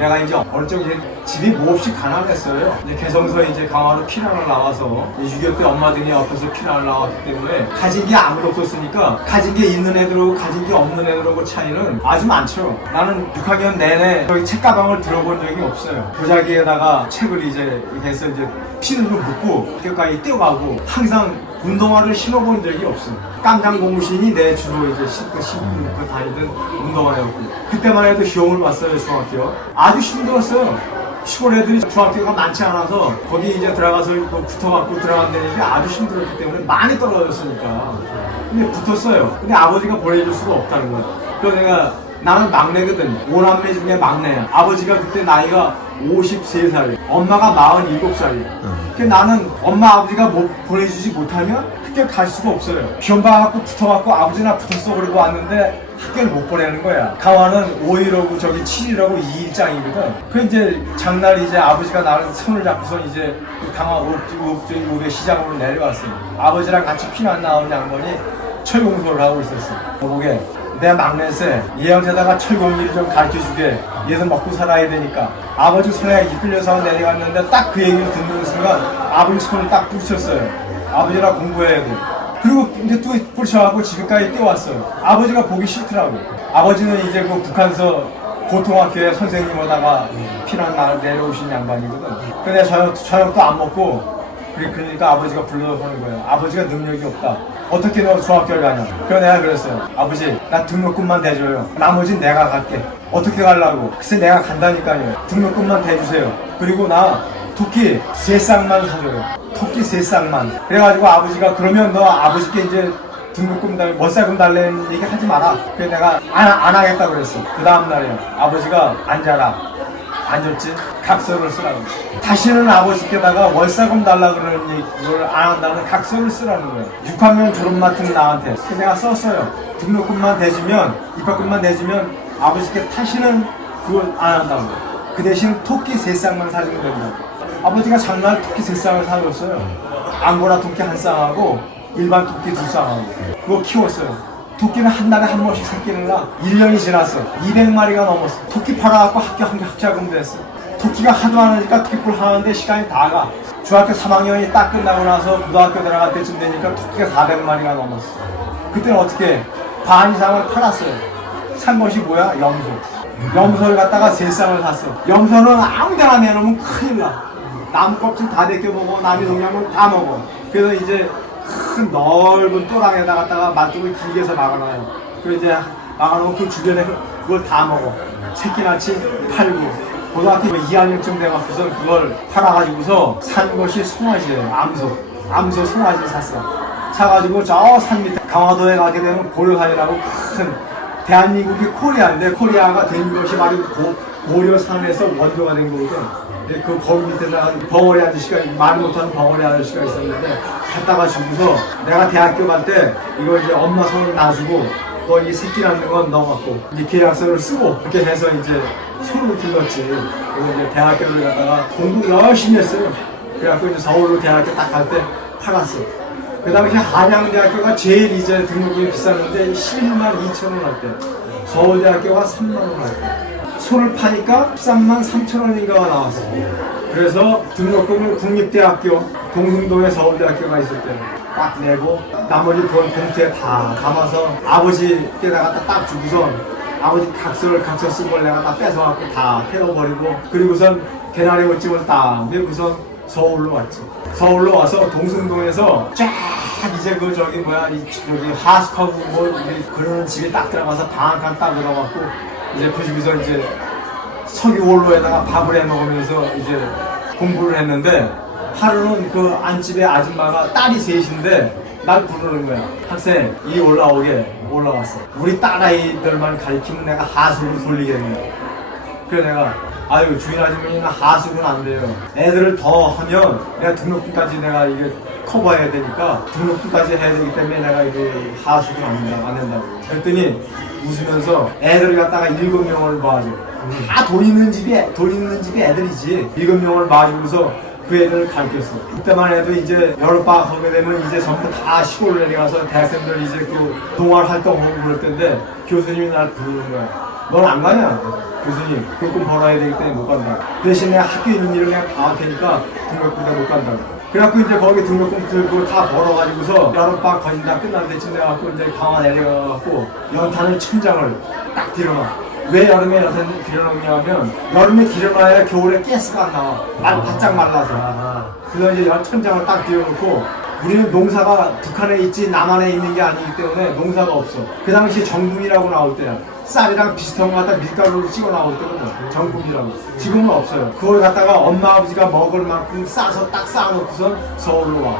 내가 이제 어느 쪽 이제 집이 몹시 가난했어요. 이제 개성서 이제 강화로 피난을 나와서 6.25 때 엄마 등이 옆에서 피난을 나왔기 때문에 가진 게 아무도 없었으니까 가진 게 있는 애들하고 가진 게 없는 애들하고 차이는 아주 많죠. 나는 6학년 내내 저기 책가방을 들어본 적이 없어요. 도자기에다가 책을 이제 이렇게 해서 이제 피는 걸 묻고 학교까지 뛰어가고 항상 운동화를 신어본 적이 없어요. 깜장 고무신이 내 주로 이제 신고 신고 다니던 운동화였고 그때만 해도 시험을 봤어요 중학교. 아주 힘들었어요. 시골 애들이 중학교가 많지 않아서 거기 이제 들어가서 또 붙어갖고 들어간다는 게 아주 힘들었기 때문에 많이 떨어졌으니까 근데 붙었어요. 근데 아버지가 보내줄 수가 없다는 거야. 그래서 내가 나는 막내거든. 오남매 중에 막내야. 아버지가 그때 나이가 53살, 엄마가 47살이야. 그 나는 엄마 아버지가 뭐 보내주지 못하면 학교 갈 수가 없어요. 시험 봐갖고 붙어갖고 아버지나 붙었어 그러고 왔는데 학교를 못 보내는 거야. 강화는 5일하고 저기 7일하고 2일장이거든. 그 이제 장날 이제 아버지가 나를 손을 잡고서 이제 그 강화 옥 시장으로 내려왔어요. 아버지랑 같이 피난 나온 양반이 철공소를 하고 있었어. 보게 내 막내세 얘한테다가 철공일 좀 가르쳐주게 얘도 먹고 살아야 되니까 아버지 손에 이끌려서 내려갔는데 딱 그 얘기를 듣는 순간 아버지 손을 딱 부딪혔어요 아버지랑 공부해야 돼 그리고 이제 또 부딪혀갖고 집에까지 뛰어왔어요 아버지가 보기 싫더라고 아버지는 이제 그 북한서 고등학교에 선생님으로다가 피난 나 내려오신 양반이거든 근데 저녁, 저녁도 안 먹고 그러니까 아버지가 불러보는 거예요. 아버지가 능력이 없다. 어떻게 너 중학교를 가냐? 그래서 내가 그랬어요. 아버지, 나 등록금만 대줘요. 나머진 내가 갈게. 어떻게 가려고? 글쎄 내가 간다니까요. 등록금만 대주세요. 그리고 나 토끼 세 쌍만 사줘요. 토끼 세 쌍만. 그래가지고 아버지가 그러면 너 아버지께 이제 등록금 달, 월세금 달래는 얘기 하지 마라. 그래서 내가 안, 안 하겠다 그랬어. 그 다음날에 아버지가 앉아라. 앉았지? 각서를 쓰라고. 다시는 아버지께다가 월세금 달라 그러는 걸안 한다는 각서를 쓰라는 거예요. 6학년 졸업 맡은 나한테. 그래서 내가 썼어요. 등록금만 대주면, 입학금만 대주면 아버지께 다시는 그걸 안 한다고. 그 대신 토끼 세 쌍만 사주면 된다고. 아버지가 장날 토끼 세 쌍을 사줬어요. 앙고라 토끼 한 쌍하고 일반 토끼 두 쌍하고. 그거 키웠어요. 토끼는 한 달에 한 번씩 새끼를 낳아. 1년이 지났어. 200마리가 넘었어. 토끼 팔아갖고 학교 한 학자금 됐어. 토끼가 하도 안 하니까 토끼풀 하는데 시간이 다 가. 중학교 3학년이 딱 끝나고 나서 고등학교 들어갈 때쯤 되니까 토끼가 400마리가 넘었어. 그때는 어떻게 해? 반 이상을 팔았어요. 산 것이 뭐야? 염소. 염소를 갖다가 세 쌍을 샀어. 염소는 아무 데나 내놓으면 큰일 나. 남 껍질 다 벗겨 먹어. 남이 동양은 다 먹어. 그래서 이제 큰 넓은 또랑에다 갖다가 맛둑을 길게 해서 막아놔요. 그 이제 막아놓고 그 주변에 그걸 다 먹어. 새끼나치 팔고. 고등학교 2학년쯤 돼갖고서 그걸 팔아가지고서 산 것이 송아지예요. 암소. 암소 송아지 샀어. 사가지고 저 산 밑에 강화도에 가게 되면 고려산이라고 큰 대한민국이 코리아인데 코리아가 된 것이 바로 고, 고려산에서 원조가 된 거거든. 그 거기 밑에다가 벙어리 아저씨가 말 못하는 벙어리 아저씨가 있었는데 갖다가 주고서 내가 대학교 갈 때 이거 이제 엄마 손을 놔주고 너 이 새끼 낳는 건 너 갖고 이제 계약서를 쓰고 그렇게 해서 이제 손을 길렀지. 그리고 이제 대학교를 갔다가 공부 열심히 했어요. 그래갖고 이제 서울로 대학교 딱 갈 때 팔았어. 그 당시 한양대학교가 제일 이제 등록금이 비쌌는데 11만 2천 원 할 때. 서울대학교가 3만 원 할 때. 소를 파니까 13만 3천 원인가가 나왔어. 그래서 등록금을 국립대학교, 동승동에 서울대학교가 있을 때 딱 내고 나머지 돈 봉투에 다 담아서 아버지께다가 딱 주고선 아버지 각서를 각서 쓴 걸 내가 다 뺏어갖고 다 태워버리고 그리고선 개나리 옷집을 딱 내고선 서울로 왔지. 서울로 와서 동승동에서 쫙 이제 그 저기 뭐야 이 저기 하숙하고 뭐 그러는 집에 딱 들어가서 방 한 칸 딱 들어갖고 이제 그 집에서 이제 석유원로에다가 밥을 해 먹으면서 이제 공부를 했는데 하루는 그 안집에 아줌마가 딸이 셋인데 날 부르는 거야. 학생 이 올라오게 올라왔어. 우리 딸아이들만 가리키면 내가 하수로 돌리겠네. 그래 내가 아유 주인 아주머니는 하수는 안 돼요. 애들을 더 하면 내가 등록금까지 내가 이게 커버해야 되니까 등록금까지 해야 되기 때문에 내가 이게 하수는 안 된다고. 그랬더니 웃으면서 애들 갖다가 일곱 명을 봐줘. 다돈 있는 집이 돈 있는 집이 애들이지. 일곱 명을 봐주고서 그 애들을 가르쳤어. 그때만 해도 이제 여름방학 하게 되면 이제 전부 다 시골 내려가서 대학생들 이제 그 동아리 활동하고 그럴 텐데 교수님이 날 부르는 거야. 넌 안 가냐? 교수님 그건 벌어야 되기 때문에 못 간다. 대신에 학교 있는 일을 그냥 다 할 테니까 등록금도 못 간다. 그래갖고 이제 거기 등록금 들고 다 벌어가지고서 여름방 거진 다 끝난 데쯤 돼갖고 이제 강화 내려가갖고 연탄을 천장을 딱 들여놔. 왜 여름에 연탄을 들여놓냐면 여름에 들여놔야 겨울에 가스가 안 나와. 말 바짝 말라서. 아, 그래서 이제 연 천장을 딱 들여놓고 우리는 농사가 북한에 있지 남한에 있는 게 아니기 때문에 농사가 없어. 그 당시 정금이라고 나올 때야. 쌀이랑 비슷한 거 갖다 밀가루로 찍어 나올 때거든. 정금이라고. 지금은 없어요. 그걸 갖다가 엄마 아버지가 먹을 만큼 싸서 딱 쌓아놓고선 서울로 와.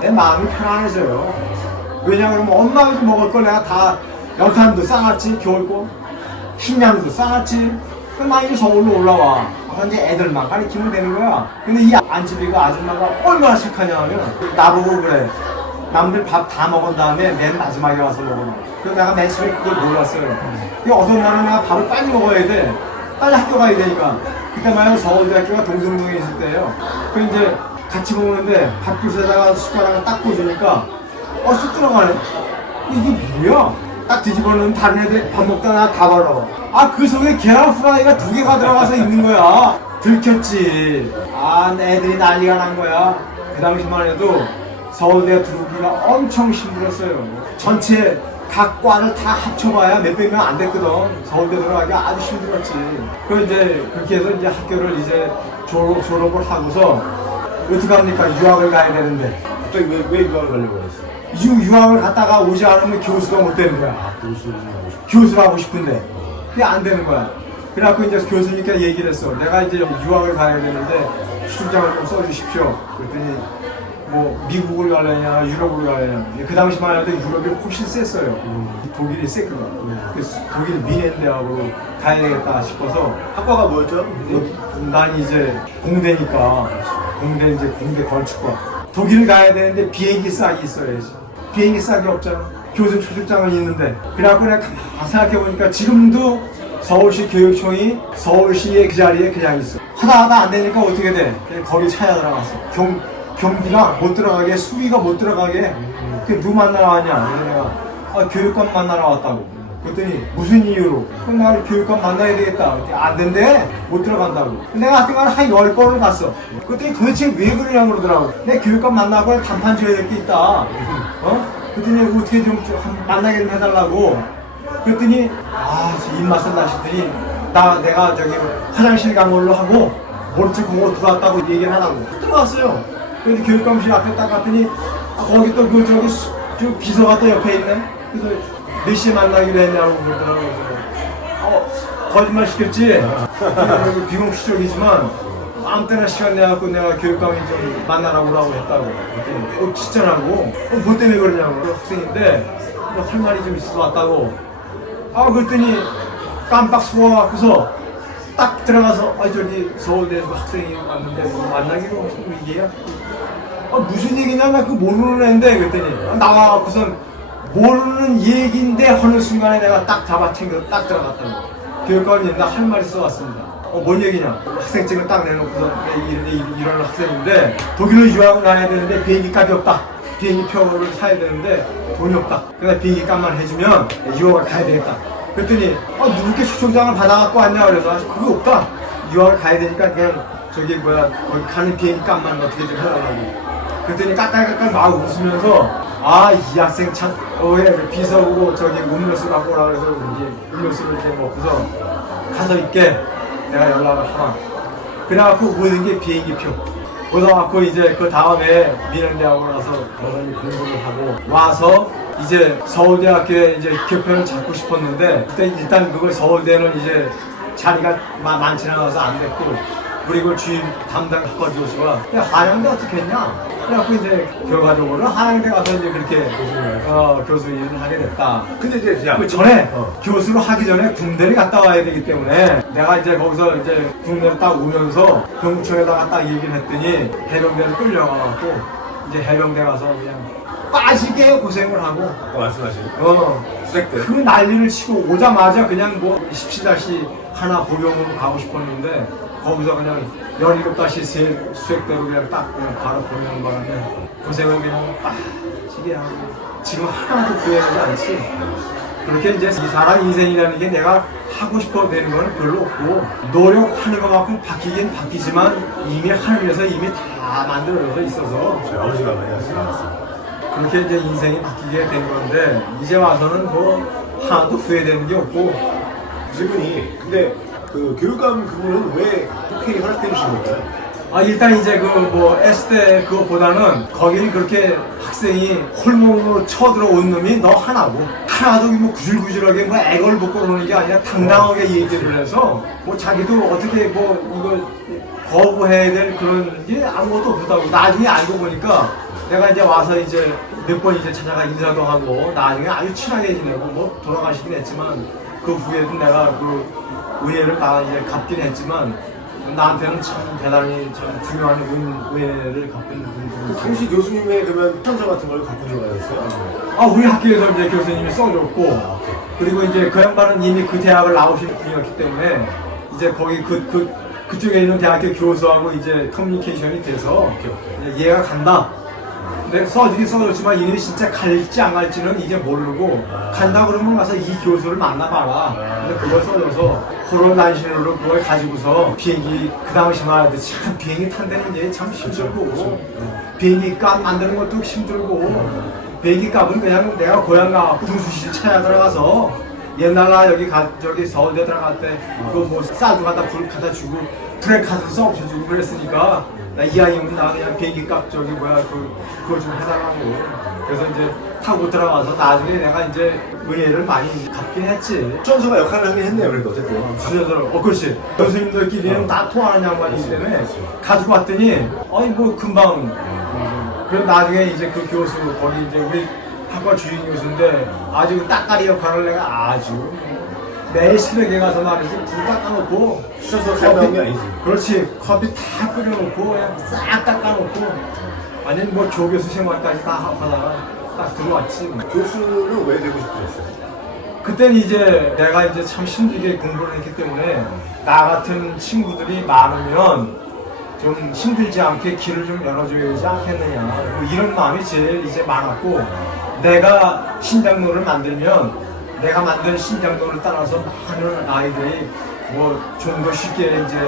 내 마음이 편안해져요. 왜냐하면 엄마 아버지 먹을 거 내가 다 연탄도 싸놨지 겨울거 식량도 싸놨지 그럼 나 이제 서울로 올라와 이제 애들만 가르치면 되는 거야 근데 이 안집이가 아줌마가 얼마나 착하냐 하면 나보고 그래 남들 밥 다 먹은 다음에 맨 마지막에 와서 먹어라 그래서 내가 맨 처음에 그걸 몰랐어요 근데 어서 나는 내가 밥을 빨리 먹어야 돼 빨리 학교 가야 되니까 그때만 해도 서울대학교가 동성동에 있을 때예요 그 이제 같이 먹는데 밥그릇에다가 숟가락을 딱 꽂으니까 어쑥 들어가네 이게 뭐야? 딱 뒤집어놓으면 다른 애들 밥 먹다 나다 벌어. 아, 그 속에 계란 후라이가 두 개가 들어가서 있는 거야. 들켰지. 아, 애들이 난리가 난 거야. 그 당시만 해도 서울대 들어오기가 엄청 힘들었어요. 전체 각 과를 다 합쳐봐야 몇 백 명 안 됐거든. 서울대 들어가기가 아주 힘들었지. 그 이제 그렇게 해서 이제 학교를 이제 졸업, 졸업을 하고서 어떡합니까? 유학을 가야 되는데. 갑자기 왜, 왜 유학을 가려고 했어? 유, 유학을 갔다가 오지 않으면 교수가 못 되는 거야. 아, 교수를 좀 하고 싶어. 교수를 하고 싶은데 그게 안 되는 거야. 그래갖고 이제 교수님께 얘기를 했어. 내가 이제 유학을 가야 되는데 출장을 좀 써주십시오. 그랬더니 뭐 미국을 가려냐 유럽을 가려냐. 그 당시만 해도 유럽이 훨씬 셌어요. 독일이 셌거든. 그래서 독일 미넨 대학으로 가야 되겠다 싶어서 학과가 뭐였죠? 난 이제 공대니까 공대 이제 공대 건축과. 독일 가야 되는데 비행기 싹이 있어야지 비행기 싹이 없잖아. 교수 초직장은 있는데. 그래갖고 내가 가만히 생각해보니까 지금도 서울시 교육청이 서울시의 그 자리에 그냥 있어. 하다 하다 안 되니까 어떻게 돼? 그냥 거기 차야 들어갔어 경, 경비가 못 들어가게 수위가 못 들어가게 그 누구 만나러 왔냐 그래서 내가 아, 교육감 만나러 왔다고 그랬더니 무슨 이유로? 그럼 나 교육감 만나야 되겠다. 그랬더니 안 된대. 못 들어간다고. 내가 하여튼간 한 열 번을 갔어. 그랬더니 도대체 왜 그러냐고 그러더라고. 내 교육감 만나고 단판 줘야 될 게 있다. 어? 그랬더니 어떻게 좀 한- 만나게 좀 해달라고. 그랬더니 아, 저 입맛을 나시더니 나 내가 저기 화장실 간 걸로 하고 오른쪽 공으로 들어왔다고 얘기를 하라고. 들어갔어요. 그래서 교육감실 앞에 딱 갔더니 아, 거기 또 그 저기 수- 저 비서가 또 옆에 있네. 그래서 몇 시에 만나기로 했냐고 그러더라고요. 그래서 어, 거짓말 시켰지? 여기 비공식적이지만 아무 때나 시간 내갖고 내가 교육감이 좀 만나라 오라고 했다고. 그랬더니 어, 진짜라고? 어, 뭐 때문에 그러냐고. 그 학생인데 뭐할 말이 좀 있어서 왔다고. 아, 그랬더니 깜빡 속아갖고서 딱 들어가서 아 저기 서울대에서 학생이 왔는데 뭐 만나기로 무슨 얘기야? 아, 무슨 얘기냐? 나 그거 모르는 애인데 그랬더니 아, 나와갖고선 모르는 얘기인데 하는 순간에 내가 딱 잡아챙겨 딱 들어갔다고 교육관이 나할 말이 써왔습니다. 어, 뭔 얘기냐? 학생증을 딱 내놓고서 내 이런, 이런, 학생인데 독일로 유학을 가야 되는데 비행기 값이 없다. 비행기 표를 사야 되는데 돈이 없다. 그래서 비행기 값만 해주면 유학을 가야 되겠다 그랬더니 아 누구께 초청장을 받아갖고 왔냐 그래서 아, 그거 없다. 유학을 가야 되니까 그냥 저기 뭐야 거기 가는 비행기 값만 어떻게 좀 해달라고. 그랬더니 까깔까깔 막 웃으면서 아 이 학생 참 어예 비서고 저기 음료수 갖고 오라 그래서 이제 음료수를 이제 먹고서 가서 있게 내가 연락을 하라. 그래갖고 모든 게 비행기표. 오다갖고 이제 그 다음에 민원대학원 와서 여전히 공부를 하고 와서 이제 서울대학교에 이제 교편을 잡고 싶었는데 그때 일단 그걸 서울대는 이제 자리가 마- 많지는 않아서 안 됐고 그리고 주임 담당 학과 교수가 야 한양대 어떻게 했냐? 그래갖고 이제 결과적으로 한양대 가서 이제 그렇게 어, 교수 일을 하게 됐다. 근데 이제, 야. 그 전에 어. 교수로 하기 전에 군대를 갔다 와야 되기 때문에 내가 이제 거기서 이제 군대를 딱 오면서 경구청에다가 딱 얘기를 했더니 해병대를 끌려가갖고 이제 해병대 가서 그냥 빠지게 고생을 하고 아까 말씀하신 어. 수색 때. 그 난리를 치고 오자마자 그냥 뭐 17다시 하나 보병으로 가고 싶었는데 거기서 그냥 17다시 수색대로 그냥 딱 그냥 바로 보내는 바람에 고생을 그냥 빠지게 하고 지금 하나도 후회하지 않지 그렇게 이제 이 사람 인생이라는 게 내가 하고 싶어 되는 건 별로 없고 노력하는 것만큼 바뀌긴 바뀌지만 이미 하늘에서 이미 다 만들어져 있어서 저희 아버지가 많이 하시잖아요. 그렇게 이제 인생이 바뀌게 된 건데 이제 와서는 뭐 하나도 후회되는 게 없고 그분이 근데 그 교육감 그분은 왜 국회에 허락해 주신 건가요? 아 일단 이제 그 뭐 S대 그거보다는 거기는 그렇게 학생이 홀몸으로 쳐들어온 놈이 너 하나고 하나도 뭐 구질구질하게 뭐 애걸 붙고 그러는 게 아니라 당당하게 얘기를 해서 뭐 자기도 어떻게 뭐 이거 거부해야 될 그런 게 아무것도 없다고 나중에 알고 보니까 내가 이제 와서 이제 몇 번 이제 찾아가 인사도 하고 나중에 아주 친하게 지내고 뭐 돌아가시긴 했지만 그 후에도 내가 그 은혜를 다 이제 갚긴 했지만 나한테는 참 대단히 참 중요한 은, 은혜를 갚은 분들. 당시 교수님의 그러면 편서 같은 걸 갖고 들어가셨어요? 아 우리 학교에서 이제 교수님이 써줬고 아, 오케이. 그리고 이제 그 양반은 이미 그 대학을 나오신 분이었기 때문에 이제 거기 그, 그 그쪽에 있는 대학교 교수하고 이제 커뮤니케이션이 돼서 오케이, 이제 얘가 간다. 근데 써주긴 써줬지만 이놈이 진짜 갈지 안 갈지는 이제 모르고 아. 간다 그러면 가서 이 교수를 만나봐라. 아. 근데 그걸 써줘서 코로나 난신으로 그걸 가지고서 비행기 그 당시만 해도 참 비행기 탄다는 게 참 힘들고 그렇죠. 비행기 값 만드는 것도 힘들고 비행기 값은 그냥 내가 고향 가고 등수실 차에 들어가서 옛날 나 여기 가 저기 서울대 들어갈 때 그뭐 쌀도 갖다 불 갖다 주고 브레이크카드 써없어주고 그랬으니까 나 이왕이면 나 그냥 비행기 값 저기 뭐야 그 그거 좀 해달라고 그래서 이제 타고 들어가서 나중에 내가 이제 은혜를 많이 갚긴 했지. 천서가 역할을 하긴 했네요. 그래도 어쨌든. 수저들, 어, 그렇지. 교수님들끼리는 어. 다 통하는 양반이기 때문에. 가지고 왔더니, 아니, 뭐, 금방. 그래서 나중에 이제 그 교수, 거기 이제 우리 학과 주인 교수인데, 아주 그 따까리 역할을 내가 아주 매일 새벽에 가서 말이지, 불 닦아놓고, 게 아니지. 그렇지. 커피 다 끓여놓고, 그냥 싹 닦아놓고, 완전 뭐 조교수 생활까지 다 하다가 딱 들어왔지. 교수는 왜 되고 싶으셨어요? 그때는 이제 내가 이제 참 힘들게 공부를 했기 때문에 나 같은 친구들이 많으면 좀 힘들지 않게 길을 좀 열어줘야지 않겠느냐 뭐 이런 마음이 제일 이제 많았고 내가 신장로를 만들면 내가 만든 신장로를 따라서 많은 아이들이 뭐 좀 더 쉽게 이제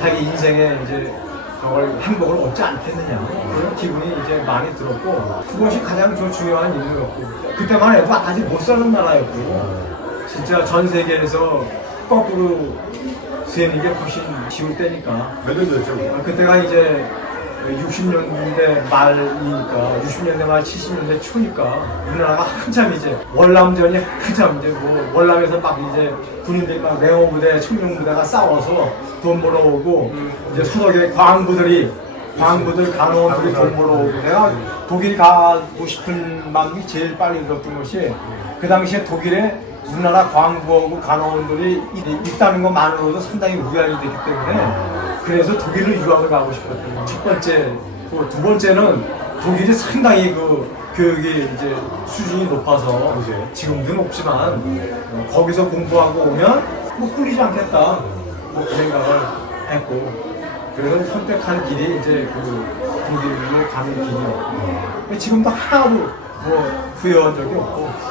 자기 인생에 이제 저걸 행복을 얻지 않겠느냐 그런 기분이 이제 많이 들었고 그것이 가장 좀 중요한 일이었고 그때만 해도 아직 못 사는 나라였고 진짜 전 세계에서 거꾸로 세는 게 훨씬 쉬울 때니까 몇 년도였죠? 아, 그때가 이제 60년대 말이니까 60년대 말 70년대 초니까 우리나라가 한참 이제 월남전이 한참 이제 뭐 월남에서 막 이제 군인들이 막 냉호부대 청룡부대가 싸워서 돈 벌어오고 이제 서독의 광부들이 광부들 간호원들이 돈 벌어오고 내가 독일 가고 싶은 마음이 제일 빨리 들었던 것이 그 당시에 독일에 우리나라 광부하고 간호원들이 이- 있다는 것만으로도 상당히 우연이 됐기 때문에 그래서 독일을 유학을 가고 싶었던. 첫 번째, 그두 번째는 독일이 상당히 그 교육이 이제 수준이 높아서? 지금도 높지만 어, 거기서 공부하고 오면 뭐 꿀리지 않겠다 뭐 그 생각을 했고 그래서 선택한 길이 이제 그 독일로 가는 길이었고 지금도 하나도 뭐 후회한 적이 없고